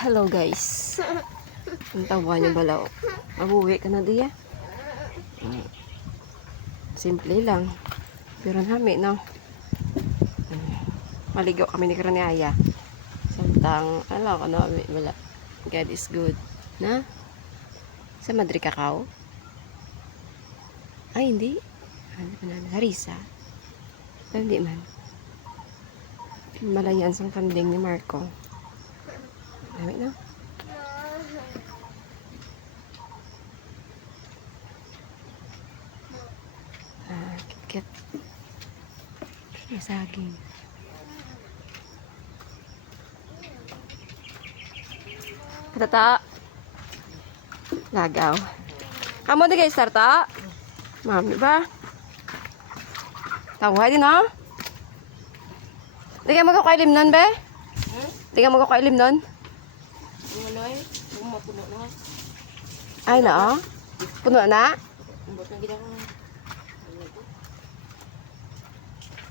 Hello guys. Ang tawa niyo balaw. Mabuwi ka na diya. Simple lang. Pero nami no. Maligaw kami ni Aya. Samtang ala ko no wala. God is good. Na? Sa Madrid Cacao? Ay hindi. Ano pa na? Harisa. Hindi man. Malayan sang kanding ni Marco. Dami na. Kit-kit. Masaging. Patata. Lagaw. Amo di guys, tarta. Mami ba? Tawag din ha? Di ka magkakailim nun, be? Di ka magkakailim nun? Ay na, puno na?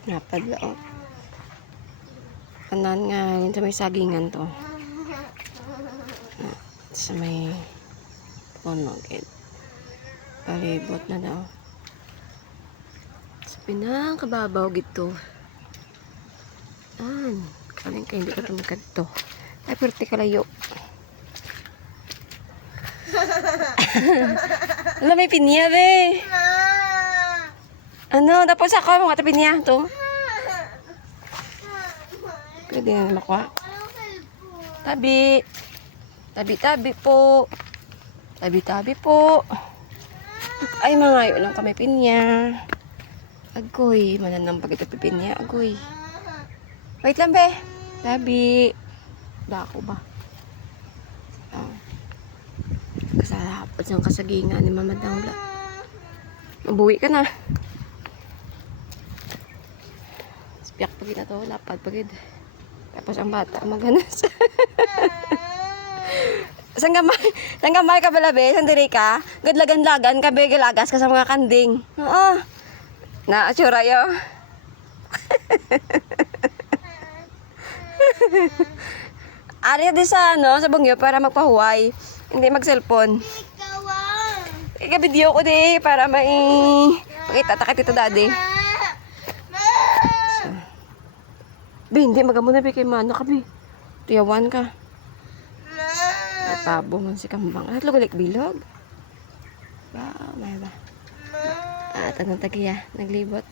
Napadla, oh. Kanan nga, yun sa may sagingan to. Sa may puno, palibot na daw. Sa pinakababaw gito. Kaling kayo hindi ka tumagad to. Ay, pwerte ka layo. Alam, may pinya, be. Ano, tapos ako, mga pinya to. Pwede na makuha. Tabi. Tabi-tabi po. Tabi-tabi po. Ay, mga yun lang kami pinya. Agoy, mananang pag ito pipinya. Agoy. Wait lang, be. Tabi. Dako ba? Kasalapat siyang kasagingan ni Mama Dangla. Mabuwi ka na. Spiyak pagid na to. Lapad pagid. Tapos ang bata maganas. Sang gamay ka bala, be? Sandiri ka? Gadlagan-lagan ka, be? Gilagas ka sa mga kanding. Oo. Na-atsura yo. Ari di sa ano, sa bungyo para magpahuway. Hindi mag-cellphone. Ika-video ko di para pakita takit ito daddy. So. Be, hindi magamuna be kay mano ka be. Tuyawan ka. Natabo man si Kambang. At lugulik bilog. Wow, may ba? At anong tagiya, naglibot.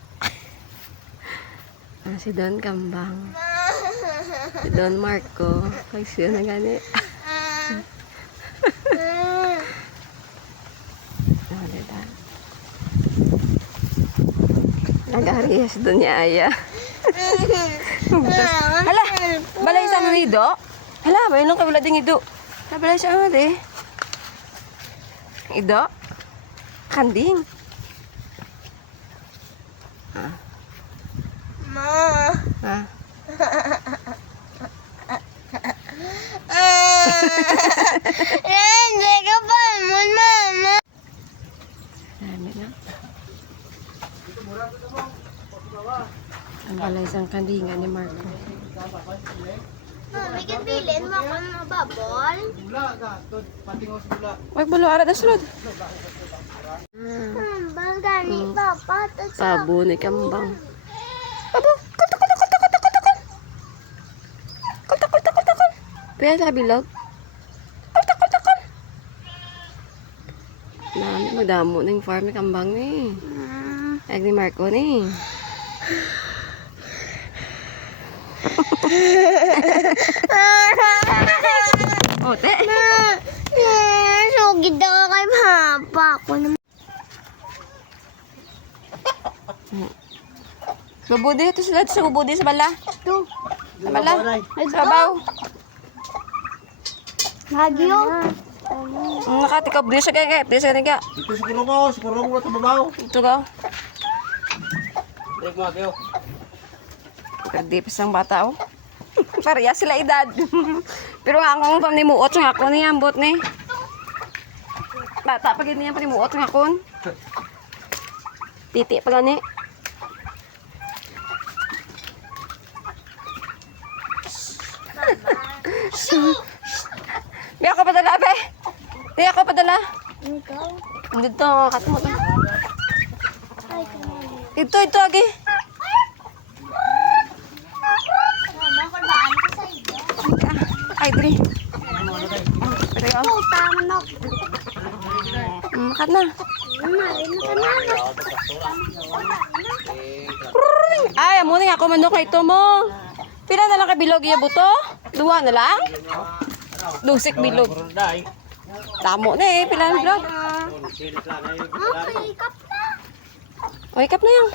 Si Don Kambang. Si Don Marco. Ay, siya na gani. Diba? Nag-arias doon niya, Aya. Hala! Balay sa mga ido? Hala, ba yun lang kabila ding ido? Balay sa mga di? Ido? Kanding? Ma. Ha? Hindi ka pa naman, mama. Dami na. Ang balay sang kandingan ni Marco. Mami, kabilin mo ako ng babol. Wag balo, ara na sulod. Bang gani, papa. Pabo ni Kambang. Pabo! Kultakul! Pwede sa bilog? Kultakul! Nami, magdamo na yung farm ni Kambang ni. Ay, ni Marco ni. Ote? Sugid ako kay papa. Ako naman. Gabudi, ito sila sa gabudi sa bala. Ito. Sa bala. Sa baw. Lagyo. Nakatikap di sa kaya. Di sa kaya. Ito siguro mo ito babaw. Ito ka. Break mo kayo. Perdi pa sang bata, oh. Pareha sila edad. Pero nga akong panimuot ng ako ni ambot ni. Bata pa ganyan panimuot ng akon. Titi pa gani. Di ako padala, be. Di ako padala. Ikaw? Dito, katmo to. Ay, kumali. Ito, agi. Mama, kundaan ko sa iyo. Ay, diri. Pero yun. Puta, manok. Makat na. Marin ka na. Ay, amo na ako manok na ito mo. Pila na lang kabilog iya buto? Duwa na lang? Dusik bilog. Tamo na eh, pila na bilog. Okay, kap na. Wake up na yan.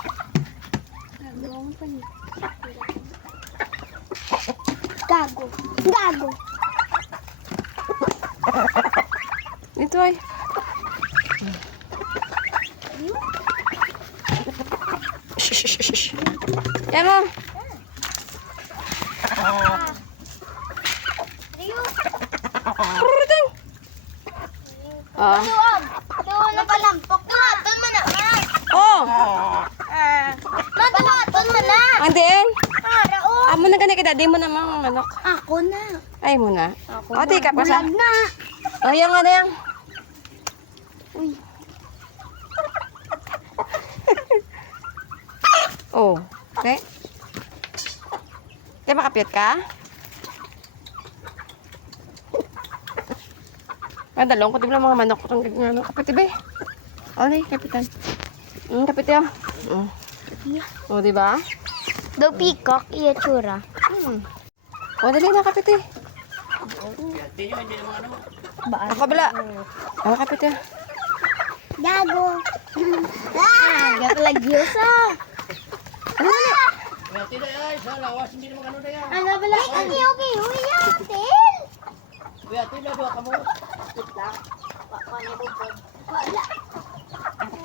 Gago. Gago. Ito ay. Yan mo. Rio. Pruting. Ah. Tuwag. Tuwag na palampok. Tuwaton mo na. Oh. Tuwaton mo na. Ang diin. Raon. Amo na gani kada di mo na mga manok. Ako na. Ay mo na. Ako O, di ka pa sa. Bulag na. Oh, yan nga na yan. Uy. Oh. Okay. Kaya makapit ka? Madalong ko di ba mga manok ko itong ano, kapit ba? O, di, kapitan. Kapit yan. O, di ba? Do peacock, iya tsura. O, dali na, kapit eh. Ako bala. O, kapit yan. Gago. Gago lagi sa. Ano bala? Ay, okay. Uy, yatin. Wala.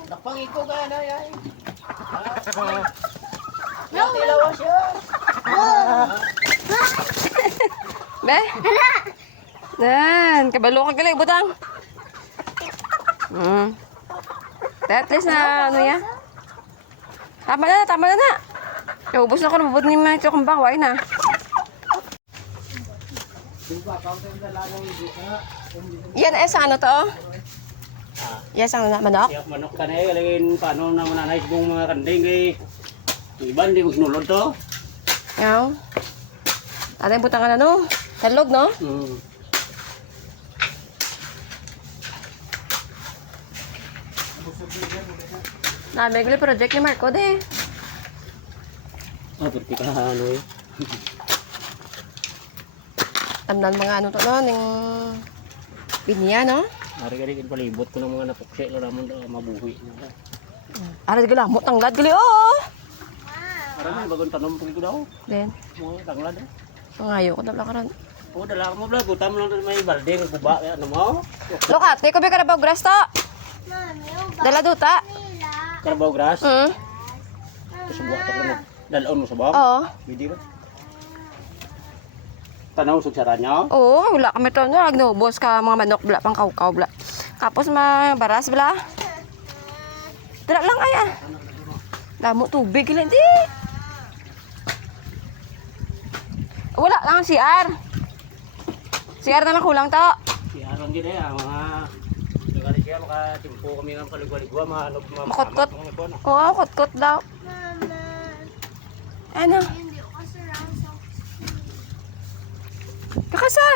Napangiko ka na yan. Be? Nan, kabalo ka gali, butang. At least na, ano yan? Tama na na. Naubos na ko, nabubot ni mga ito kong baway na. Yan, sa ano to? Yes, ang manok? Tiyak manok ka na eh, kalagin paano na mananay sa mga kanding kay iba hindi ko sinulod to. Yaw. Atay butangan na no? Talog, no? Nabigli project ni Marco de. Ah, perti ka ano eh. Tamdan mga ano to no, ning pinya, no? Ari-ari palibot ko ng mga napukse lo ramon mabuhi. Ara di lamot tanglad gali oh. Para may bagong tanom po ko daw. Den, Mo tanglad eh. pangayo ko tabla karon. O dala mo bla gutam lang may balde may kuba ano mo. Lokate ko bi karabaw grass to. Mami, Dala duta. nila. Karabaw grass. Subuha to ko dalon mo sa bawang. Oo. Hindi ba? Tanaw sa saranya. Oo, wala kami to no, nagnubos ka mga manok bla pang kaukaw bla. Kapos mabaras bla. Dala lang ay ah. Lamo tubig ila di. Wala lang CR. CR na lang kulang to. Si Aron gid eh mga kali siya makatimpo kami ng kaligwa-ligwa maano Makotkot. mga Oo, kot-kot daw. Mama, Ano? hindi ko kasarang sa Kakasa.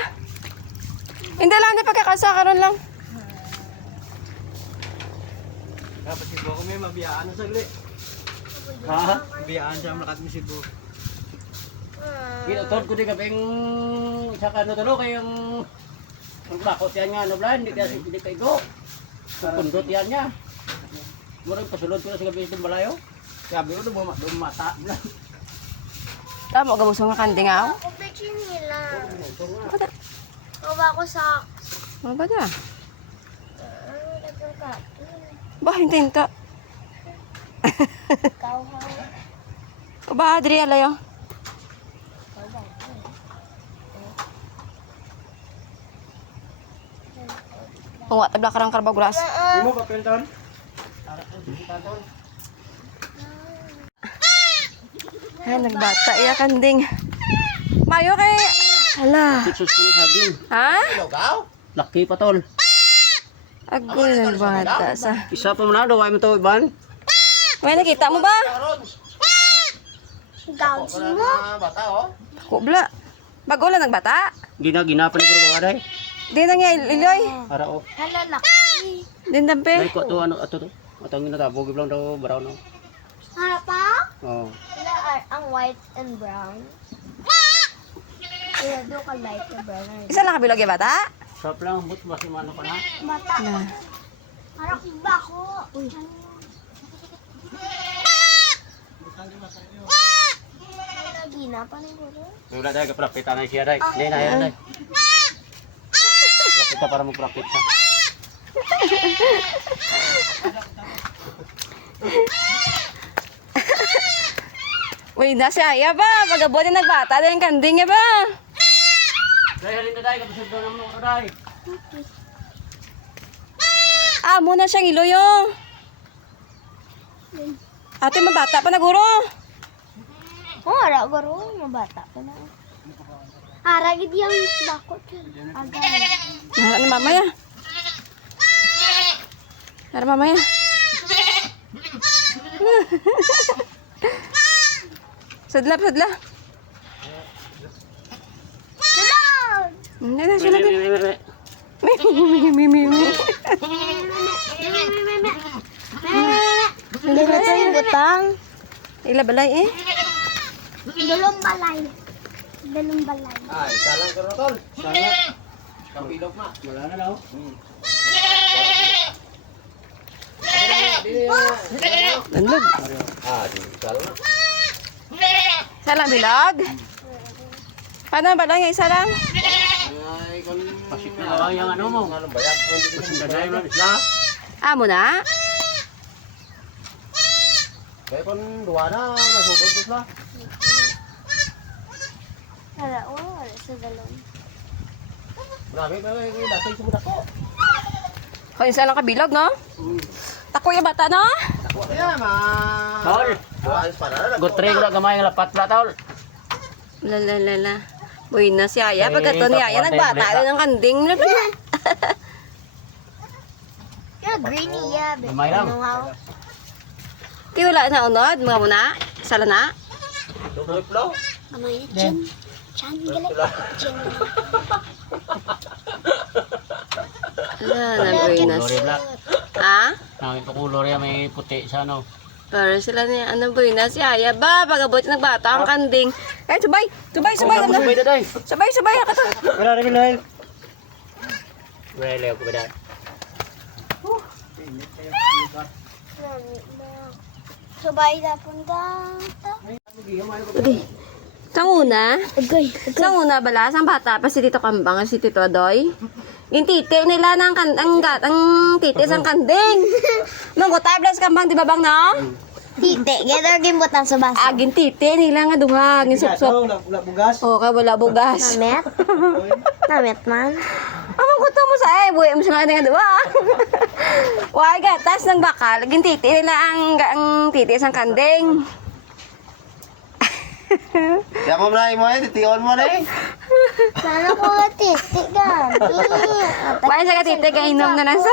Hindi lang na pagkakasa karon lang. Dapat si Bo kami mabiyaan sa sagli. Ha? Mabiyaan siya malakat mo si Bo. Kinutod ko di kaping sa kano tulo kay yung bakot yan nga ano blan, hindi ka igo. Pundot yan niya. Murag pasulod ko na sa gabi sa balayo. Sabi ko mata blan. Tama ka mo nga kanding aw. ako pekin nila. Bada. O ba ako sa... Bada. Ano nagkang ka? Ba hinta. Ikaw ha? Ba adri alayo. Tunga tabla karang karbaw grass. Hindi mo papel doon? Ay nagbata iya kanding. Mayo kay Hala. Sus saging. Ha? Laki pa tol. Agoy ng bata sa. Isa pa mo na daw ay mo to iban. May nakita mo ba? Gouge mo. Kubla. Bago lang ng bata. Gina pa ni ko ba dai. Di na nga iloy. Para o. Lalaki. Din dampe. Dai ko to ano ato to. Atong ginatabo giblang daw brown no. Harap pa? Oh. Sila ang white and brown. Kaya doon ka light and brown. Isa lang kabilog yung bata? Sarap lang but basi mano pa na. Mata. Na. Harap ba ako? Uy. Lagi na pa rin ko. Wala dai ka praktik na siya dai. Dai na yan dai. Praktik para mo praktik sa. Uy, nasa iya ba? Pagabuti nagbata din yung kanding ya ba? Dai halin dai ka bisud na mo dai. Ah, muna siyang iloyo. Ate, mabata pa na guro. Oh, harap garo. Mabata pa na. Harap gid yung bakot. Aga. Harap na mamaya. Harap mamaya. Sadla. Tulog! Hindi na siya natin. Mimi. Hindi na tayo butang. Ila balay eh. Dalong balay. Dalong balay. Ay, salang ko na tol. Salang. Kapilog ma. Wala na daw. Nanlog. Ah, di salang na. Isa lang bilog. Paano ba lang yung isa lang? Ay, kon Pasik na lang yung ano mo. Anong bayag? Pasik na dai man isla. Amo na. Kaya kon duwa na nasugod ko sila. Harap, wala sa dalong. Grabe ba kayo dasay sumud ako. Kung isa lang kabilog, no? Tako yung bata, no? Kaya ma. Tol. Ayos pa na. Gotre ko na gamay nga lapat pala tol. Lala. Uy, na si Aya. Ay, Pagkato ni Aya, tapuan nagbata tayo, rin ng kanding. Yung greeny, yeah. Gamay lang. Ano how? Di wala na unod, mga muna. Sala na. Tuloy flow. Kamay na chin. Chan, galit. Chin. Ala, nag-uinas. Lori black. Ha? Nangin ko kulor yan may puti sa ano. Para sila niya, ano ba yun na si Aya ba? Pagabot nagbata ang kanding. Eh, subay. Sabay na dai. Sabay, ako to. Wala rin bilay. Wala ko ba dai. Sabay na punta. Sa una, Agay. sa una bala, sang bata pa si Tito Kambang, si Tito Adoy. Yung titi nila ng ang titi sang kanding. Mangutay blas Kambang, di ba bang no? Tite, gather gimbutan sa baso. Agin titi nila nga duha, ng sup-sup. Wala bugas. O, kaya wala bugas. Namet? Namet man. Amang kuto mo sa buhay mo sa nga duha. Why gatas ng bakal, agin titi nila ang titi sang kanding. Kaya mo na mo eh, titiyon mo na eh. Sana ko nga titi ka. Why sa titi ka inom na nasa.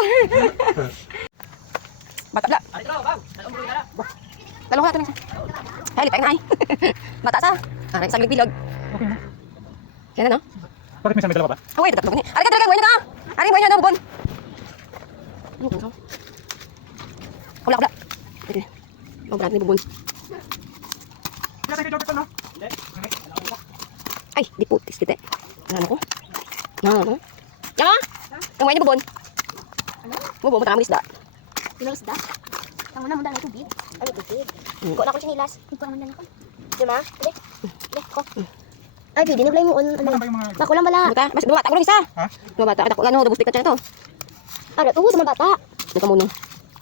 Batla. Dalawang natin isa. Ay, lipay nga ay. Mata sa. Sa bilog. Yan na, no? Bakit may dalawa ba? Oh, wait, tatlo ni. Alika, talaga, buhay na ka. Aring buhay na, bubon. Wala. Pwede. Mabrat ni bubon. Ay, di putis kita. Ano ko? Ano? Yan ka? Ang buhay ni bubon. Bubon, matama isda. Pinulis da? Ang una mo dahil tubig. Ay, tubig. Ko na ko sinilas. Ko naman lang ako. Diba? Dali. Dali, ko. Ay, pwede na mo. Bako lang bala. Bata, mas bata ko lang isa. Ha? Bata, ako ano, dubos ka ito. Ara, tuho sa mga bata. Ito muna.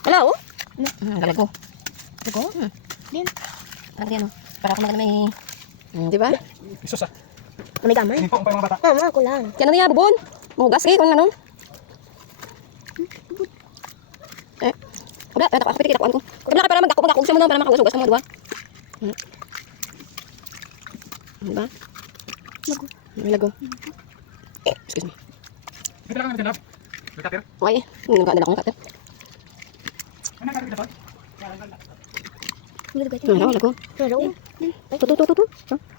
Hello? Galag ko. Ako? Din. Ano yan, para ako magana may... di ba? Isus ah. May gamay. Hindi pa mga bata. Mama, ako lang. Yan ano yan, bubon. Mugas kayo kung ano. Wala, ako piti kitapuan ko. Wala ka para magdako sa mga para makagusugas sa mga duwa. Diba? Lago. Excuse me. Ito lang ang ganap. Nagkapir? Okay, nagkadala ko ng cutter. Ano ang ganap? Hindi gagawin. Lago. Laro. Tutu.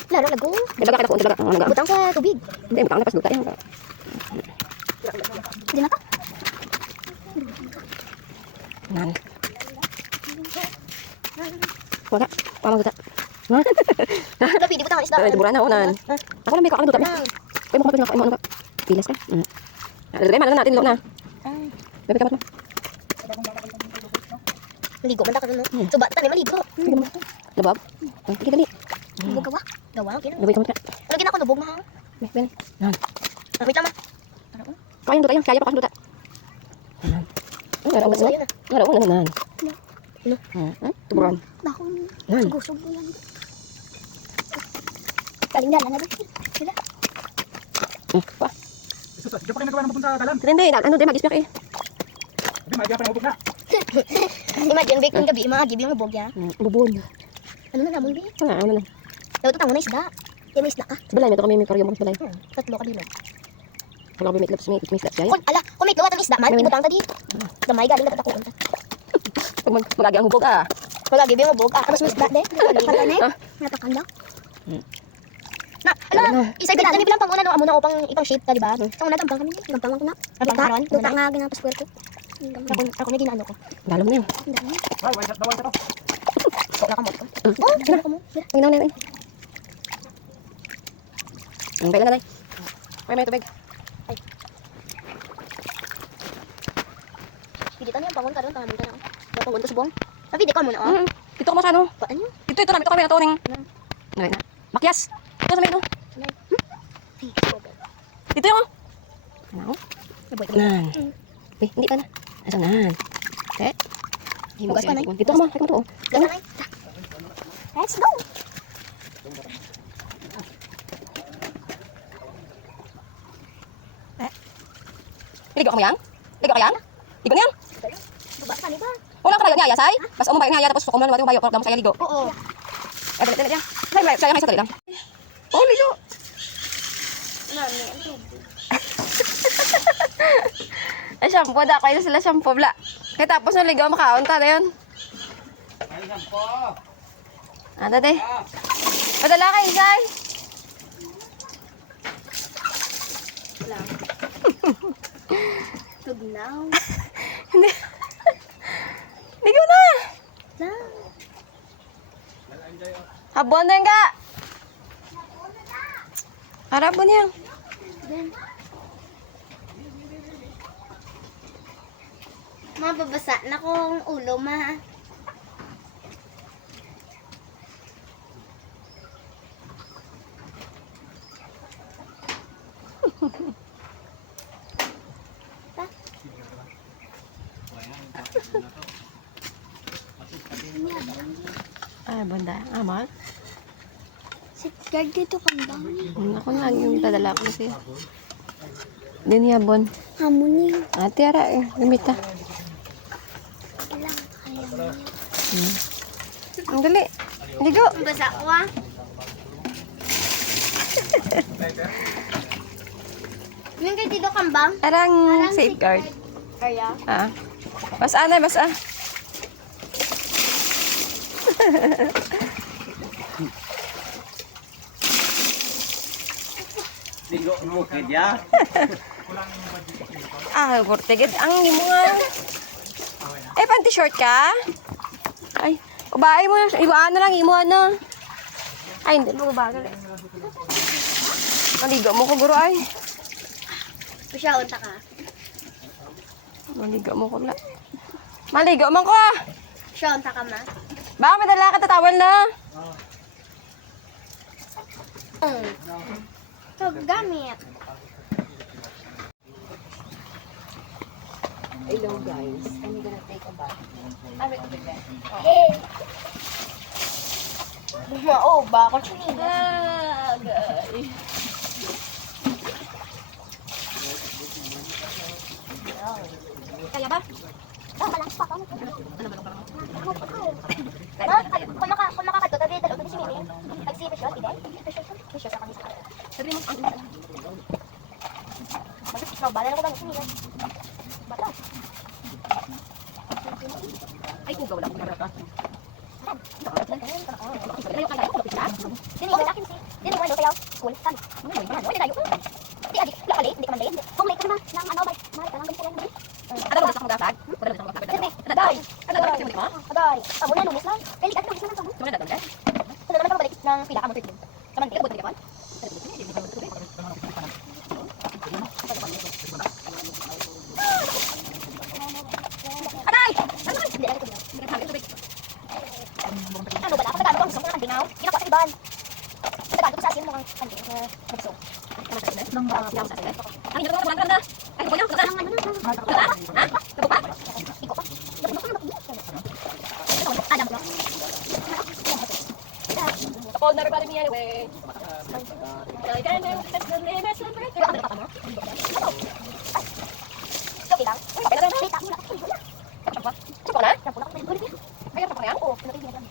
Laro, lago. Dalaga ka na po. Dalaga. Butang sa tubig. Hindi, butang na pas duta yan. Hindi na ka. Nan. Wala. Pamang duta. Gabi, di butang ang isda. Ay, buran na unan. Ako lang may kakain duta. Ay, mo kapag nakain mo ano ka? Pilas ka. Dali, mana natin lo na. Bebe ka mo. Maligo man ta ka no. So bata ni maligo. Labab. Sige dali. Lubog ka ba? Gawa kina. Labay ka mo. Ano gina ko lubog na ha? Ben. Nan. Wait lang ma. Kain duta yan. Kaya pa kasi duta. Nan. Ngaraw Gusto na. yun ah. Ngaraw na nan. Ano? Tuburan. Bakon. Nan. Sugo lang. Kalindalan na ba? Sila. Pa. Ito sa, di pa kayo nagawa ng bubong sa dalan. Hindi, ano din magispyak eh. Di ba, di pa nabubog na. Imagine bake ng gabi, mga gibi yung lubog ya. Bubon. Ano na namon bi? Ano na. Daw to tango na isda. Kaya may isda ka. Sa balay, may ito kami may karyo mo sa balay. Tatlo ka bilog. Wala ko may itlog, may slap siya. Kung ala, kung may luwa tang isda man, ibutang ta di. Damay galing dapat ako unta. Pag magagi ang hubog ah. Wala gibi yung lubog. Tapos may isda de. Patane. Natakanda. Na, ala, isa gid kami bilang panguna no amo na upang ipang shape ta di ba? Sa una tampang kami. Tampang ko na. Tampang duta nga ginapas puwerto. Ako may ginano ko. Dalom na yun. Ay, wala to. Ko nakamot ko. Oh, nakamot. Ang inaw na yun. Ang baila na na. Ay, may tubig. Hindi ta niya pangon ka doon, pangon ka na. Pangon to subong. Tapi di ka muna oh. Ito ko mo sa ano. Paan niyo? Ito na. Ito kami na tuning. Ngayon na. Makyas. Ito sa may ito. Ito yung. Ano? Nan. Eh, hindi pa na. Asa nan. Eh. Bukas pa na. Ito ka mo. Kaya mo to. Ganun. Let's go. Ligo ka mo yan? Ligo ka yan? Ligo na yan? Baba ka ni ba? Wala ka ba yun, Yasay? Basta umabay nga, tapos sukuman naman yung bayo, para saya ligo. Oo. Eh, dali yan. Saya may sa dali lang. Oh, ligo. Ay, shampoo da. Kaya sila shampoo, bla. Kaya tapos nung ligaw, makaunta na yun. Ay, sampo. Ah, dati. Padala ka, Isay. Tugnaw. Hindi. Ligaw na. Lang. Habon na nga. Harap mo niya. Mababasa na kong ulo, ma. Ay, banda. Amal. Si Gard dito kang bang. Ako na yung dadala ko kasi. Din niya, Bon. Hamunin. Ate, ara eh. Lumita. Ilang kaya. Ang dali. Ligo. Basa ko ah. Yung Gard dito kang bang. Arang safeguard. Kaya. Ah. Basa na, basa. Ligo mo kaya. Ah, portigid. Ang imo nga. Ay, panty short ka? Ay, babae mo. Iwaan na lang, imo ano. Ay, hindi mo babagal eh. Maligo mo ko, guro ay. Siya, unta ka. Maligo mo ko na. Maligo man ko ah. Siya, unta ka, ma. Baka madala ka tatawal na. So, gamit. Hello guys, I'm gonna take a bath. Hey! Oo, ba ako sinina? Ah, guys. Kaya ba? Oh, malas pa. Ano ba? Kung makakato, tabi dalawa si Mimi. Pag-sipis yun, hindi? Pag-sipis yun, kami sa kanila. Sabi mo, ang Bala na ko ba nito niya? Bala. Ay, kugaw lang. Dini ko akin si. Dini ko ano sayaw. School. Kan. Wala tayo. Di adi, lakali, hindi ka man late. Kung late ka naman, nang ano ba? Mari ka lang ganito lang. Ano ba sa mga gasag? Wala ba sa mga gasag? Dini, aday. Ano ba kasi mo? Aday. Amo na lumis lang. Pili ka lumis lang to. Sumunod na doon. Ano naman ka balik ng pila ka mo treatment. Kaman di. Ikot ni Kapon. Aray! Ano hindi na ko. Hindi ka sabi tubig. Ano ba? Kapag ano gusto mo ng dingaw? Gina ko sa iban. Kapag ko sa asin mo ang kanding sa bukso. Nang yaw sa sila. Ay, hindi ko na. Ay, ko na. Ha? Tubog pa? Iko pa. Adam ko. Kapon na rin niya anyway. Ay, ganun. That's the name of the Pero ano pa mo? Okay lang. Pero lang data mo na. Tsaka na? Tapos ako pwede. Ay, tsaka na yan? Oo, ano tingin lang.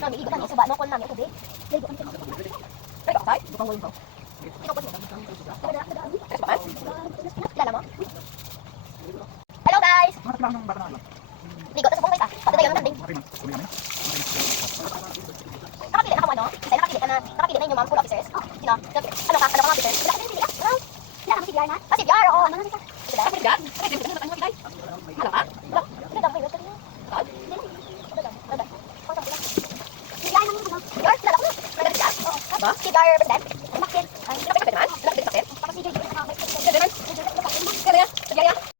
Nami, iko man sa ba no kon nami tubig. Dili ko ang Ay, kapatay? Bukang mo yung iko pa. Lala mo? Hello guys. Ligo ta sa bungay ta. Patay ang tanding. Nakapili na ka mo ano? Kasi nakapili ka na yung mga full officers. Sino? Ano ka?